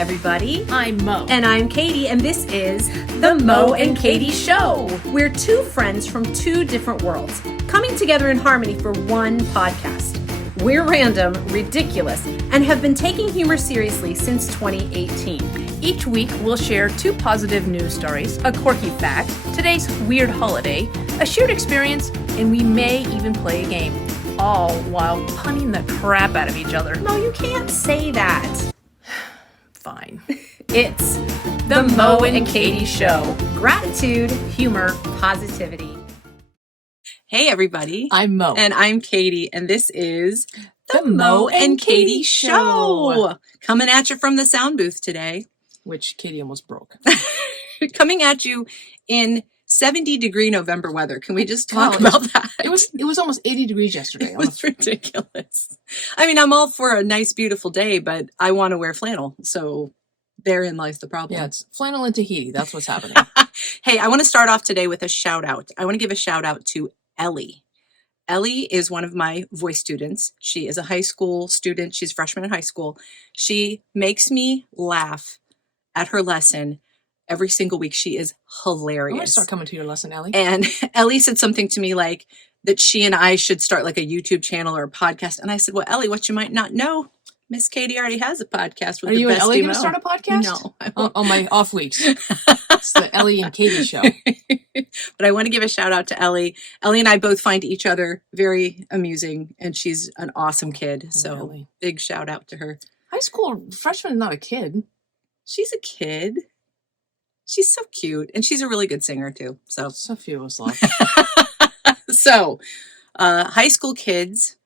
everybody. I'm Mo. And I'm Katie, and this is The Mo and Katie Show. We're two friends from two different worlds, coming together in harmony for one podcast. We're random, ridiculous, and have been taking humor seriously since 2018. Each week, we'll share two positive news stories, a quirky fact, today's weird holiday, a shared experience, and we may even play a game, all while punning the crap out of each other. No, you can't say that. Fine. It's The Mo and Katie Show. Gratitude, humor, positivity. Hey, everybody. I'm Mo. And I'm Katie, and this is The Mo and Katie Show. Coming at you from the sound booth today. Which Katie almost broke. Coming at you in 70-degree November weather. Can we just talk about that? It was almost 80 degrees yesterday. It was ridiculous. I mean, I'm all for a nice, beautiful day, but I want to wear flannel. So therein lies the problem. Yeah, it's flannel in Tahiti. That's what's happening. Hey, I want to start off today with a shout out. I want to give a shout out to Ellie. Ellie is one of my voice students. She is a high school student. She's a freshman in high school. She makes me laugh at her lesson every single week. She is hilarious. I'm going to start coming to your lesson, Ellie. And Ellie said something to me like that she and I should start like a YouTube channel or a podcast. And I said, well, Ellie, what you might not know, Miss Katie already has a podcast with Are the you and Bestie Ellie going Mo. to start a podcast? No. I won't. On my off weeks. It's the Ellie and Katie Show. But I want to give a shout out to Ellie. Ellie and I both find each other very amusing, and she's an awesome kid. So Ellie. Big shout out to her. High school freshman is not a kid. She's a kid. She's so cute, and she's a really good singer too. So few of us love. So, high school kids,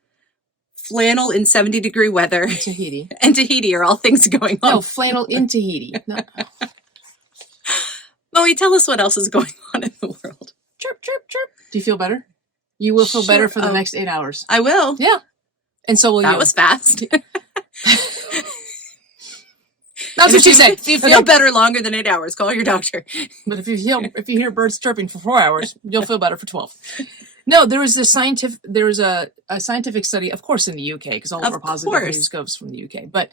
flannel in 70-degree weather, Tahiti. and Tahiti are all things going on. No, flannel in Tahiti. No. Moe, tell us what else is going on in the world. Chirp, chirp, chirp. Do you feel better? You will feel better for the Oh. next 8 hours. I will. Yeah. And so will you. That was fast. That's what she said. If you feel better longer than 8 hours, call your doctor. But if you hear birds chirping for 4 hours, you'll feel better for 12. No, there was a scientific study, of course, in the UK, because all of our positive news goes from the UK. But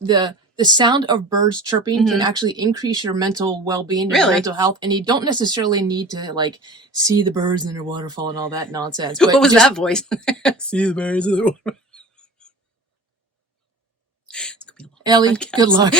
the sound of birds chirping can actually increase your mental well-being, your mental health, and you don't necessarily need to like see the birds in the waterfall and all that nonsense. But what was that voice? See the birds in the waterfall. Ellie, good luck.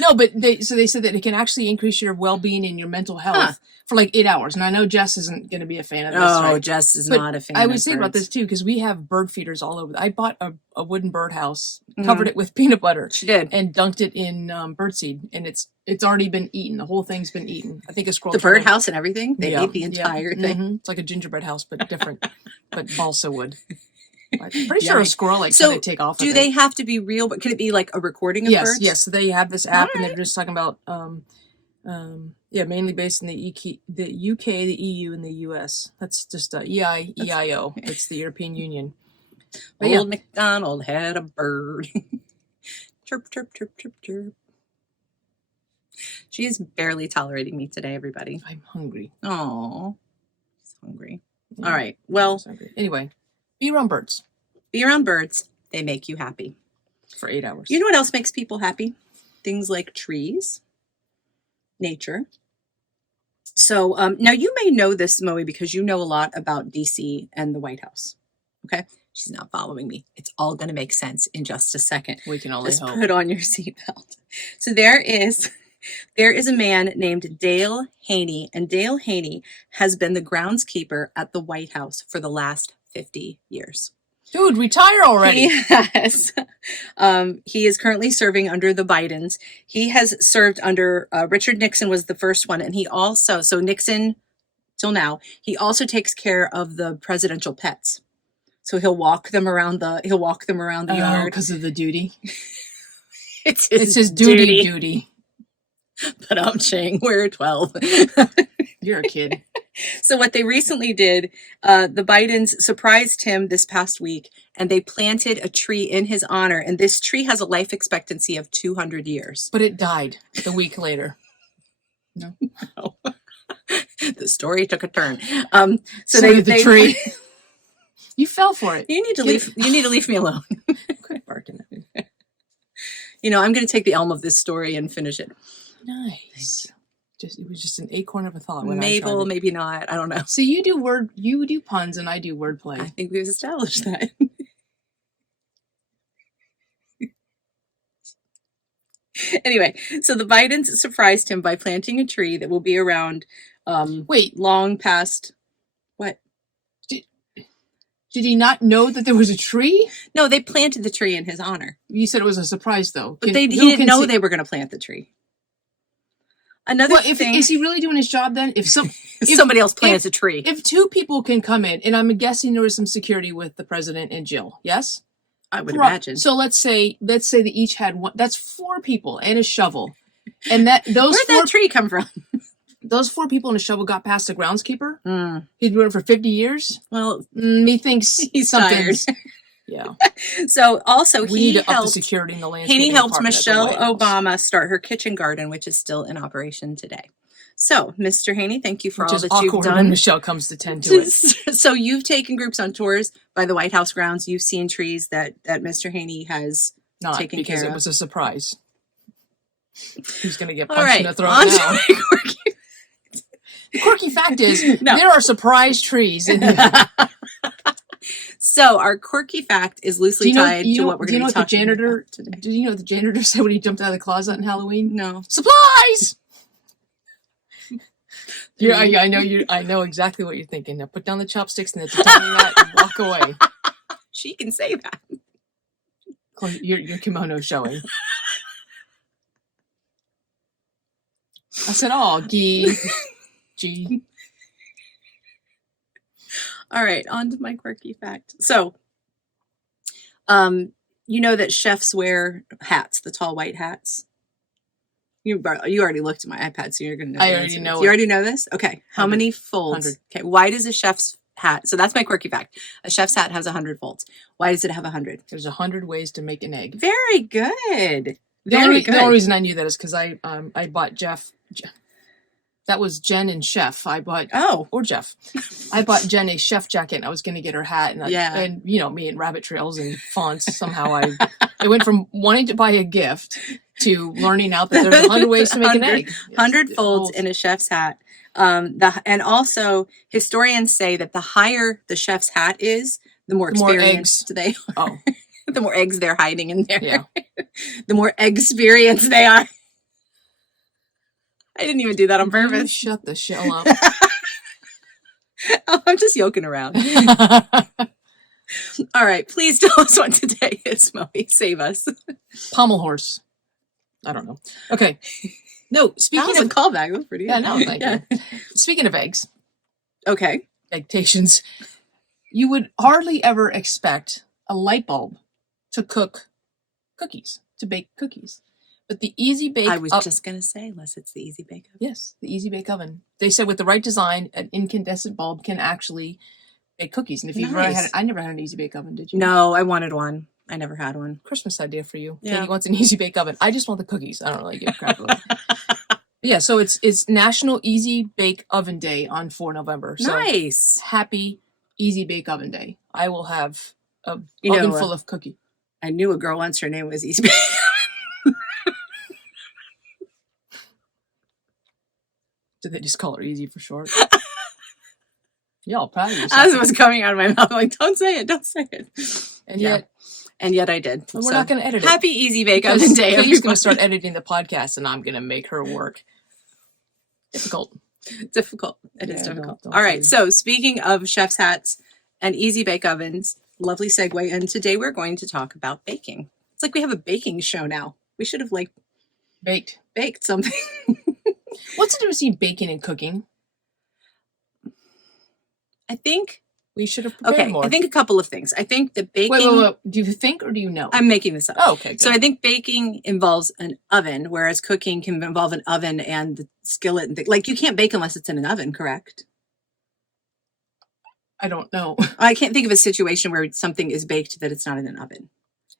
No, but they said that it can actually increase your well-being and your mental health for like 8 hours. And I know Jess isn't going to be a fan of this. Oh, right? Jess is But not a fan. I of was thinking about birds. this too because we have bird feeders all over. I bought a wooden birdhouse, covered it with peanut butter. She did. And dunked it in birdseed, and it's already been eaten. The whole thing's been eaten. I think a squirrel. The birdhouse and everything. They Yeah, ate the entire thing. Mhm. It's like a gingerbread house, but different, but balsa wood. I'm pretty sure a Yummy. squirrel like So, they take off. Do with they it. have to be real? But could it be like a recording of Yes, birds? yes. So they have this app, and Alright. they're just talking about, mainly based in the UK, the EU, and the US. That's just EIO. It's the European Union. But Old MacDonald had a bird. Chirp, chirp, chirp, chirp, chirp. She is barely tolerating me today, everybody. I'm hungry. Oh, she's hungry. Yeah, All right. Well, anyway, be around birds be around birds. They make you happy. for 8 hours. You know what else makes people happy? Things like trees, nature. So now you may know this, Moe, because you know a lot about DC and the White House. Okay? She's not following me. It's all going to make sense in just a second. We can only Just hope. put on your seatbelt. So there is a man named Dale Haney, and Dale Haney has been the groundskeeper at the White House for the last 50 years. Dude, retire already. Yes. He is currently serving under the Bidens. He has served under Richard Nixon was the first one. And he also, so Nixon till now, he also takes care of the presidential pets. So he'll walk them around the yard. Because of the duty. It's his duty. But I'm saying we're 12. You're a kid. So what they recently did, the Bidens surprised him this past week, and they planted a tree in his honor. And this tree has a life expectancy of 200 years. But it died the week later. No. No. The story took a turn. So did the tree. You fell for it. You need to leave me alone. Quit barking at me. I'm going to take the elm of this story and finish it. Nice. It was just an acorn of a thought. Mabel, maybe not. I don't know. So you do puns and I do wordplay. I think we've established that. Anyway, so the Bidens surprised him by planting a tree that will be around long past what? Did he not know that there was a tree? No, they planted the tree in his honor. You said it was a surprise, though. But he didn't know they were going to plant the tree. Another thing... Is he really doing his job then? If somebody else plants a tree. If two people can come in, and I'm guessing there was some security with the president and Jill, yes? I would imagine. So let's say they each had one. That's 4 people and a shovel. And where'd that tree come from? Those 4 people in a shovel got past the groundskeeper. He's been doing it for 50 years. Well, he thinks he's tired. Yeah. So also we need to up the security in the landscape. He helped Michelle Obama start her kitchen garden, which is still in operation today. So, Mr. Haney, thank you for all that you've done. When Michelle comes to tend to it. So you've taken groups on tours by the White House grounds. You've seen trees that Mr. Haney has taken care of. Because it was a surprise. He's going to get all punched right, in the throat now. The quirky fact is, there are surprise trees in here. So our quirky fact is loosely tied to what we're going to be talking about today. Did you know what the janitor said when he jumped out of the closet on Halloween? No. Supplies! I know exactly what you're thinking. Now put down the chopsticks and tell me that and walk away. She can say that. Your kimono's showing. I said, Gee. All right, on to my quirky fact. So, you know that chefs wear hats, the tall white hats. You already looked at my iPad, so you're going to know. I already know. You already know this? Okay. How many folds? 100. Okay. Why does a chef's hat? So that's my quirky fact. A chef's hat has 100 folds. Why does it have 100? There's 100 ways to make an egg. Very good. The only reason I knew that is because I bought Jeff. That was Jen and Chef. I bought or Jeff. I bought Jen a chef jacket. And I was going to get her hat, and me and rabbit trails and fonts. Somehow I went from wanting to buy a gift to learning out that there's 100 ways to make an egg. 100 folds in a chef's hat. And also historians say that the higher the chef's hat is, the more experienced they are. Oh. The more eggs they're hiding in there. Yeah. The more experienced they are. I didn't even do that on purpose. Shut the shell up. I'm just joking around. All right, please tell us what today is, Moe. Save us. Pommel horse. I don't know. Okay. No, speaking of a callback, that was pretty good. Yeah, no, thank you. Speaking of eggs. Okay. Egg-tations. You would hardly ever expect a light bulb to cook cookies, to bake cookies. But the Easy Bake I was just going to say, unless it's the Easy Bake Oven. Yes, the Easy Bake Oven. They said with the right design, an incandescent bulb can actually bake cookies. And if you've ever had I never had an Easy Bake Oven, did you? No, I wanted one. I never had one. Christmas idea for you. Yeah. Katie wants an Easy Bake Oven. I just want the cookies. I don't really give a crap about it. Yeah, so it's National Easy Bake Oven Day on 4 November. So nice. Happy Easy Bake Oven Day. I will have a oven full of cookie. I knew a girl once, her name was Easy Bake Oven. Did they just call her Easy for short? Y'all proud of yourself. As it was coming out of my mouth, I'm like, don't say it, don't say it. And yet I did. We're not going to edit it. Happy Easy Bake Oven Day. Katie's going to start editing the podcast, and I'm going to make her work. Difficult. It is difficult. All right. So speaking of chef's hats and Easy Bake Ovens, lovely segue. And today we're going to talk about baking. It's like we have a baking show now. We should have baked something. What's the difference between baking and cooking? I think we should have prepared more. I think a couple of things. I think the baking... Wait. Do you think or do you know? I'm making this up. Oh, okay. Good. So I think baking involves an oven, whereas cooking can involve an oven and the skillet. And like you can't bake unless it's in an oven, correct? I don't know. I can't think of a situation where something is baked that it's not in an oven.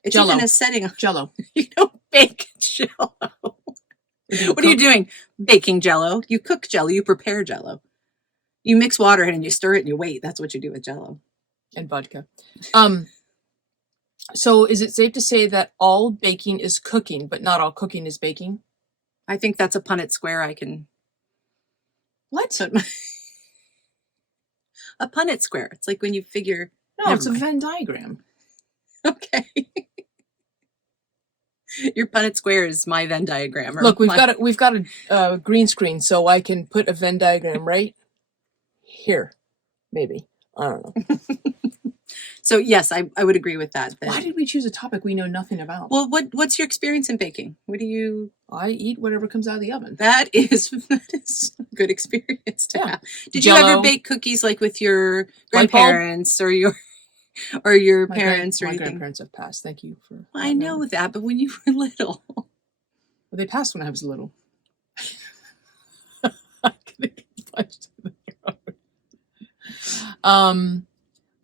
It's Jell-O. even a setting. Jell-O. You don't bake Jell-O. What are you doing? Baking Jell-O. You cook Jell-O. You prepare Jell-O. You mix water in and you stir it and you wait. That's what you do with Jell-O. And vodka. So is it safe to say that all baking is cooking, but not all cooking is baking? I think that's a Punnett square I can What? put my a Punnett square. It's like when you figure. No, Never it's a mind. Venn diagram. Okay. Your Punnett square is my Venn diagram. Look, we've got a green screen, so I can put a Venn diagram right here, maybe. I don't know. So yes, I would agree with that. Why did we choose a topic we know nothing about? Well, what's your experience in baking? What do you? I eat whatever comes out of the oven. That is a good experience to have. Did Jell-O. you ever bake cookies like with your grandparents or your parents or my anything? grandparents have passed. Thank you for. I know that, but when you were little, well, they passed when I was little.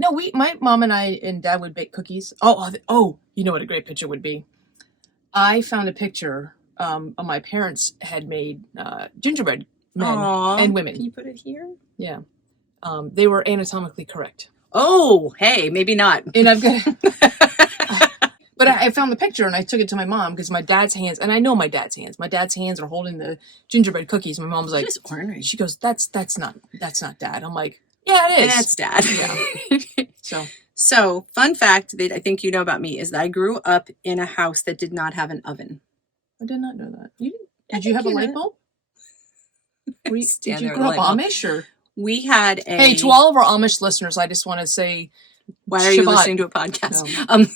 No, my mom and I and dad would bake cookies. Oh, you know what a great picture would be? I found a picture. My parents had made gingerbread men and women. Can you put it here? Yeah. They were anatomically correct. Oh, hey, maybe not. And I've got. But I found the picture and I took it to my mom because my dad's hands, and I know my dad's hands. My dad's hands are holding the gingerbread cookies. My mom was like, "It's ornery." She goes, "That's not Dad." I'm like, "Yeah, it is. That's Dad." Yeah. So fun fact that I think you know about me is that I grew up in a house that did not have an oven. I did not know that. Did you have a light bulb? Did you grow up Amish or? We had a. Hey, to all of our Amish listeners, I just want to say, why are you listening to a podcast? No.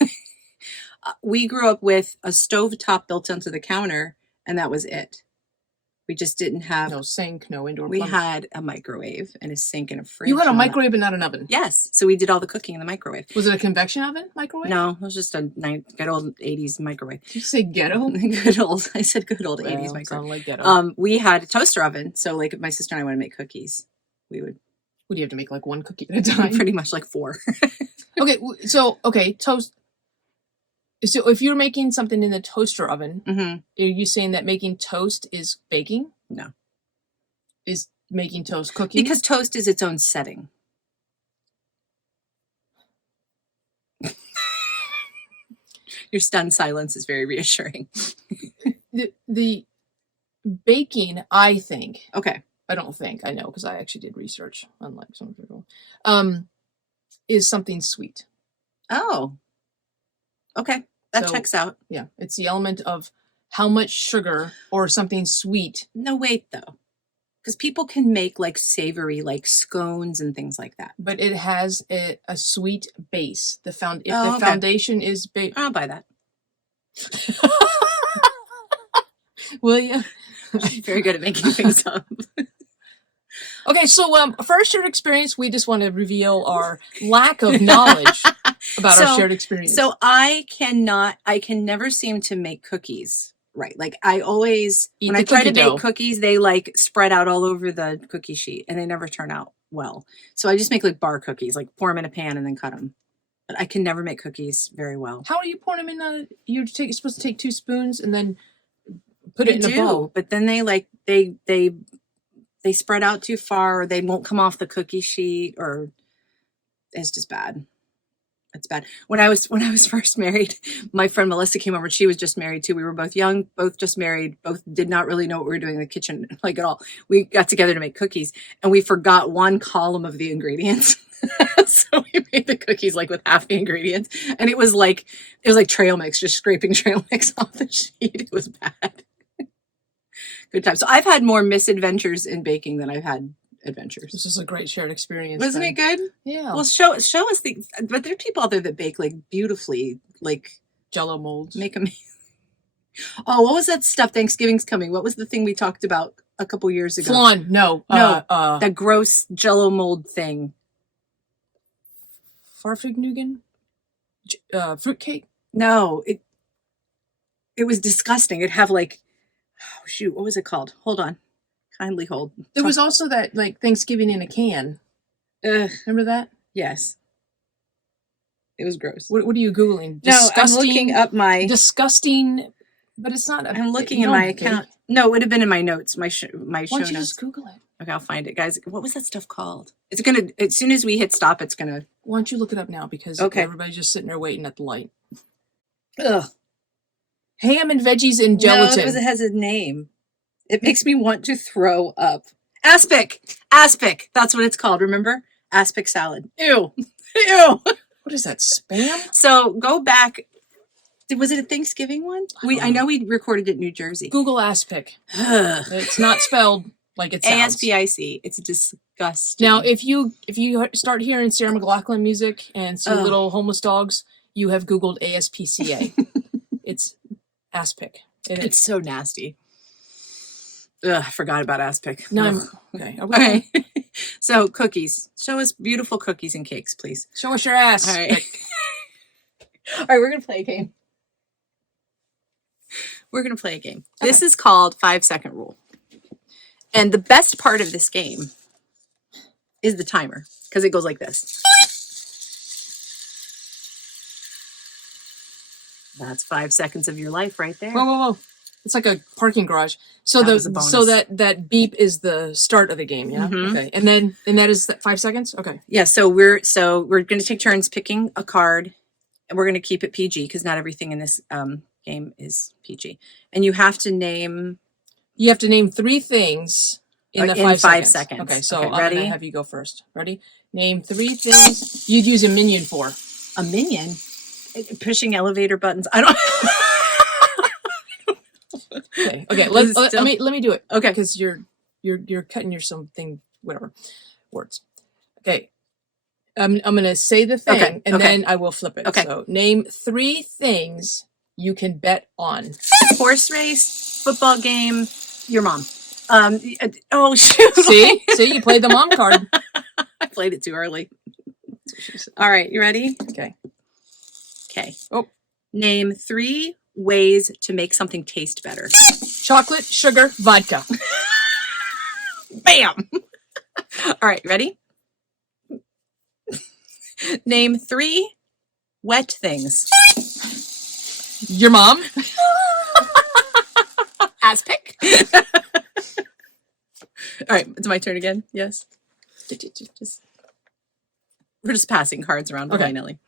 We grew up with a stovetop built onto the counter, and that was it. We just didn't have no sink, no indoor plumbing. We plumbing. had a microwave and a sink and a fridge. You had a microwave and not an oven? Yes. So we did all the cooking in the microwave. Was it a convection oven microwave? No, it was just a good old 80s microwave. Did you say ghetto? Good old. I said good old 80s microwave. Sound like ghetto. We had a toaster oven. So like if my sister and I wanted to make cookies, we would. Would you have to make like one cookie at a time? Pretty much like 4. Okay, toast. So if you're making something in the toaster oven, mm-hmm. Are you saying that making toast is baking? No. Is making toast cooking? Because toast is its own setting. Your stunned silence is very reassuring. the baking, I think. Okay. I don't think. I know because I actually did research, unlike some people. Is something sweet. Oh. Okay. That checks out. Yeah. It's the element of how much sugar or something sweet. No, wait, though. Because people can make like savory, like scones and things like that. But it has a sweet base. If the foundation is baked. I'll buy that. Will you? Very good at making things up. Okay, so for our shared experience, we just want to reveal our lack of knowledge about our shared experience. So I can never seem to make cookies right. Like I always, when I try to bake cookies, they like spread out all over the cookie sheet and they never turn out well. So I just make like bar cookies, like pour them in a pan and then cut them. But I can never make cookies very well. How are you pouring them in? You're supposed to take 2 spoons and then put it in a bowl. But then they spread out too far, or they won't come off the cookie sheet, or it's just bad. It's bad. When I was first married, my friend Melissa came over. She was just married too. We were both young, both just married, both did not really know what we were doing in the kitchen like at all. We got together to make cookies, and we forgot one column of the ingredients. So we made the cookies like with half the ingredients, and it was like trail mix, just scraping trail mix off the sheet. It was bad. Good time. So I've had more misadventures in baking than I've had adventures. This is a great shared experience. Wasn't it good? Yeah. Well, show us the. But there are people out there that bake like beautifully, like Jell-O molds. Make them. Oh, what was that stuff? Thanksgiving's coming. What was the thing we talked about a couple years ago? Flan. No. That gross Jell-O mold thing. Farfignugan? Fruitcake? No, it was disgusting. It'd have like. Oh, shoot, what was it called? Hold on. Kindly hold. There was also that, like, Thanksgiving in a can. Remember that? Yes. It was gross. What are you Googling? Disgusting, I'm looking up my... Disgusting, but it's not... I'm looking in my account. No, it would have been in my notes, my show notes. Why don't you just Google it? Okay, I'll find it. Guys, what was that stuff called? It's going to... As soon as we hit stop, it's going to Why don't you look it up now? Because everybody's just sitting there waiting at the light. Ugh. Ham and veggies and gelatin. No, because it has a name. It makes me want to throw up. Aspic. Aspic. That's what it's called. Remember? Aspic salad. Ew. Ew. What is that? Spam? So go back. Was it a Thanksgiving one? I know we recorded it in New Jersey. Google aspic. It's not spelled like it sounds. ASPIC. It's disgusting. Now, if you start hearing Sarah McLachlan music and see little homeless dogs, you have Googled ASPCA. It's aspic. It's so nasty. Ugh, I forgot about aspic. No, okay. Okay. So cookies. Show us beautiful cookies and cakes, please. Show us your ass. All right. All right, we're going to play a game. We're going to play a game. Okay. This is called 5-second rule. And the best part of this game is the timer, because it goes like this. That's 5 seconds of your life right there. Whoa, whoa, whoa. It's like a parking garage. So that beep is the start of the game, yeah? Mm-hmm. Okay. And that is 5 seconds? Okay. Yeah, so we're going to take turns picking a card, and we're going to keep it PG because not everything in this game is PG. And you have to name 3 things in the 5 seconds. Okay, so okay, I'm going to have you go first. Ready? Name 3 things you'd use a minion for. A minion? Pushing elevator buttons. I don't Okay. Let me do it. Okay, because you're cutting your something, whatever words. Okay, I'm gonna say the thing, and then I will flip it. Okay. So name 3 things you can bet on. Horse race, football game, your mom. Oh shoot! See, you played the mom card. I played it too early. All right, you ready? Okay. Oh, name 3 ways to make something taste better. Chocolate, sugar, vodka. Bam! All right, ready? Name 3 wet things. Your mom. Aspic. All right, it's my turn again. Yes. We're just passing cards around willy-nilly.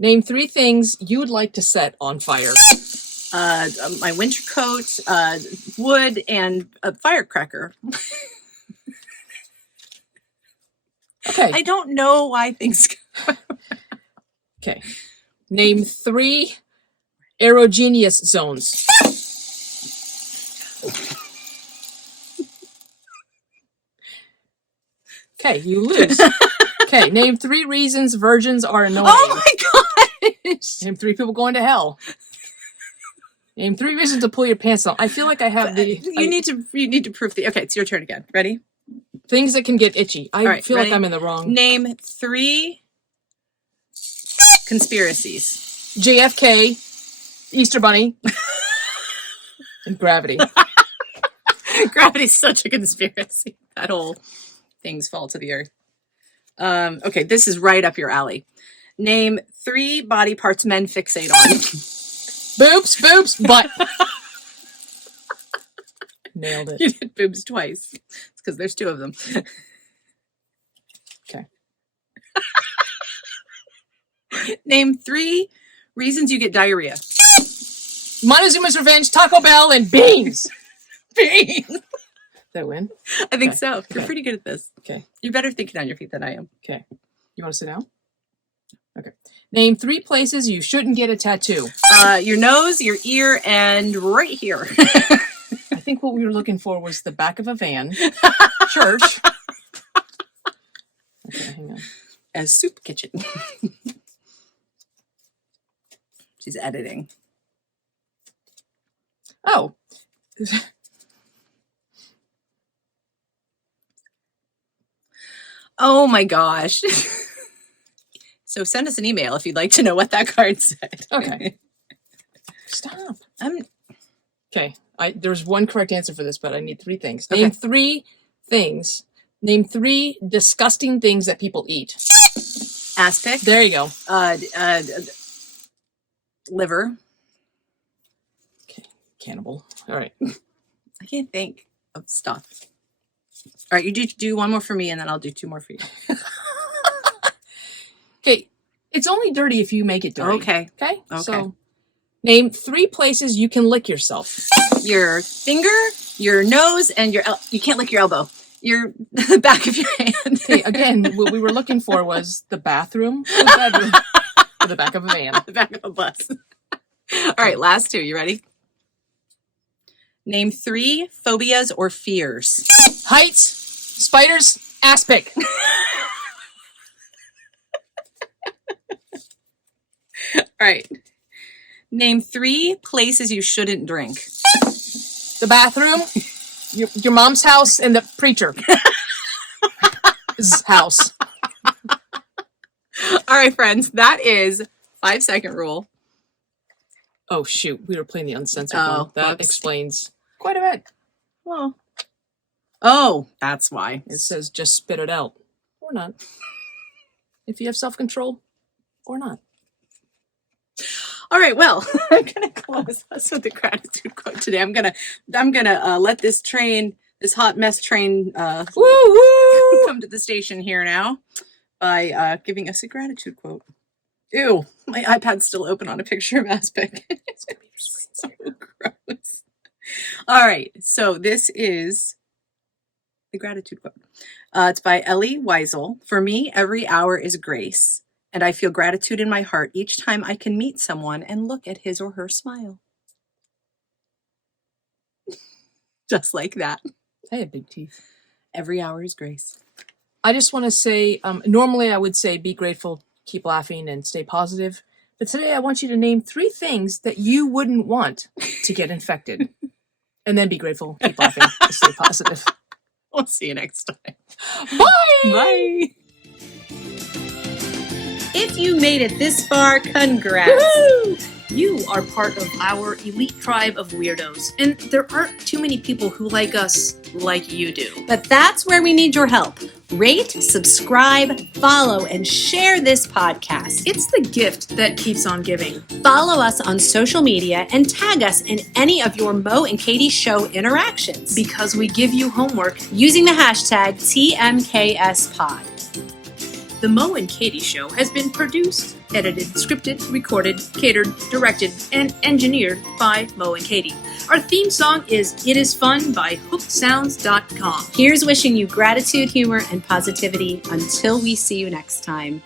Name 3 things you would like to set on fire. My winter coat, wood, and a firecracker. Okay. I don't know why things go. Okay. Name 3 erogenous zones. Okay, you lose. Okay, name 3 reasons virgins are annoying. Oh my gosh! Name 3 people going to hell. Name 3 reasons to pull your pants down. I feel like I have the. You need to prove the. Okay, it's your turn again. Ready? Things that can get itchy. I feel ready? Like I'm in the wrong. Name 3 conspiracies. JFK, Easter Bunny, and gravity. Gravity's such a conspiracy. That whole things fall to the earth. Okay, this is right up your alley. Name 3 body parts men fixate on. Boobs, butt. Nailed it. You did boobs twice. It's because there's 2 of them. Okay. Name 3 reasons you get diarrhea. Montezuma's Revenge, Taco Bell, and beans. Beans. Did I win? I think so. You're pretty good at this. Okay. You're better thinking on your feet than I am. Okay. You want to sit down? Okay. Name 3 places you shouldn't get a tattoo. Your nose, your ear, and right here. I think what we were looking for was the back of a van. Church. Okay, hang on. A soup kitchen. She's editing. Oh. Oh my gosh. So send us an email if you'd like to know what that card said. Okay. Stop. Okay. There's one correct answer for this, but I need 3 things. Name 3 things. Name 3 disgusting things that people eat. Aspic. There you go. Liver. Okay. Cannibal. All right. I can't think of stuff. All right, you do one more for me, and then I'll do 2 more for you. Okay, it's only dirty if you make it dirty. Okay. Okay? Okay. So, name 3 places you can lick yourself. Your finger, your nose, and you can't lick your elbow. The back of your hand. Okay, again, what we were looking for was the bathroom, the bedroom, or the back of a van. The back of a bus. All right, last 2. You ready? Name 3 phobias or fears. Heights, spiders, ass pick. All right. Name 3 places you shouldn't drink. The bathroom, your mom's house, and the preacher's house. All right, friends, that is 5-second rule. Oh, shoot. We were playing the uncensored one. That whoops. explains quite a bit. Well, oh, that's why. It says just spit it out. Or not. If you have self-control, or not. All right, well, I'm gonna close us with the gratitude quote today. I'm gonna let this hot mess train, come to the station here now by giving us a gratitude quote. Ew, my iPad's still open on a picture of Aspic. It's gonna be so gross. All right, so this is the gratitude quote. It's by Ellie Weisel. For me, every hour is grace. And I feel gratitude in my heart each time I can meet someone and look at his or her smile. Just like that. I have big teeth. Every hour is grace. I just want to say, normally I would say be grateful, keep laughing, and stay positive. But today I want you to name 3 things that you wouldn't want to get infected. And then be grateful, keep laughing, and stay positive. We'll see you next time. Bye! Bye! If you made it this far, congrats! Woo-hoo! You are part of our elite tribe of weirdos, and there aren't too many people who like us like you do. But that's where we need your help. Rate, subscribe, follow, and share this podcast. It's the gift that keeps on giving. Follow us on social media and tag us in any of your Mo and Katie Show interactions. Because we give you homework Using the hashtag TMKSPod. The Mo and Katie Show has been produced, edited, scripted, recorded, catered, directed, and engineered by Mo and Katie. Our theme song is It Is Fun by HookedSounds.com. Here's wishing you gratitude, humor, and positivity until we see you next time.